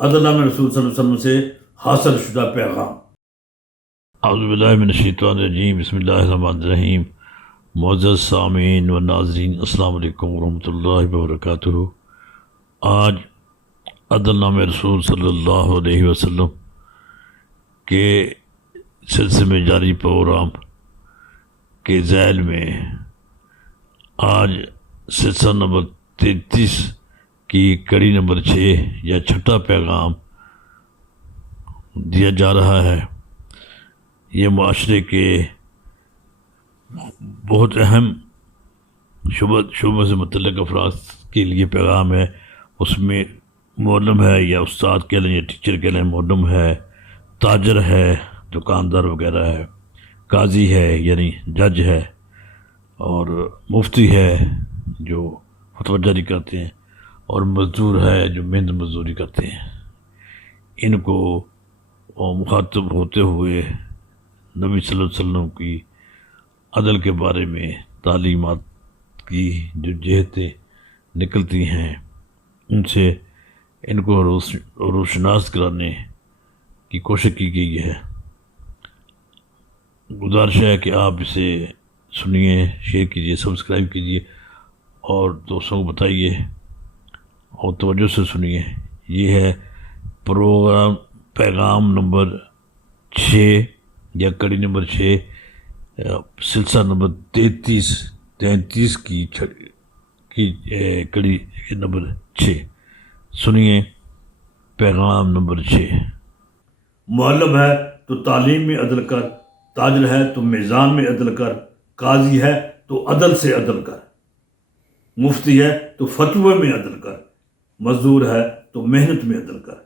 عدل نامہ رسول صلی اللہ علیہ وسلم سے حاصل شدہ پیغام۔ اعوذ باللہ من الشیطان الرجیم، بسم اللہ الرحمن الرحیم۔ معزز سامعین و ناظرین، السلام علیکم ورحمۃ اللہ وبرکاتہ۔ آج عدل نامہ رسول صلی اللہ علیہ وسلم کے سلسلے میں جاری پروگرام کے ذیل میں آج سلسلہ نمبر 33 کی کڑی نمبر 6 یا چھٹا پیغام دیا جا رہا ہے۔ یہ معاشرے کے بہت اہم شعبوں سے متعلق افراد کے لیے پیغام ہے۔ اس میں معلم ہے یا استاد کہہ لیں یا ٹیچر کہہ لیں، معلم ہے، تاجر ہے، دکاندار وغیرہ ہے، قاضی ہے یعنی جج ہے، اور مفتی ہے جو فتویٰ جاری کرتے ہیں، اور مزدور ہے جو محنت مزدوری کرتے ہیں۔ ان کو مخاطب ہوتے ہوئے نبی صلی اللہ علیہ وسلم کی عدل کے بارے میں تعلیمات کی جو جہتیں نکلتی ہیں، ان سے ان کو روشناس کرانے کی کوشش کی گئی ہے۔ گزارش ہے کہ آپ اسے سنیے، شیئر کیجیے، سبسکرائب کیجیے اور دوستوں کو بتائیے اور توجہ سے سنیے۔ یہ ہے پروگرام پیغام نمبر 6 یا کڑی نمبر 6، سلسلہ نمبر 33 کی کڑی نمبر 6۔ سنیے پیغام نمبر 6۔ معلم ہے تو تعلیم میں عدل کر، تاجر ہے تو میزان میں عدل کر، قاضی ہے تو عدل سے عدل کر، مفتی ہے تو فتوے میں عدل کر، مزدور ہے تو محنت میں عدل کر۔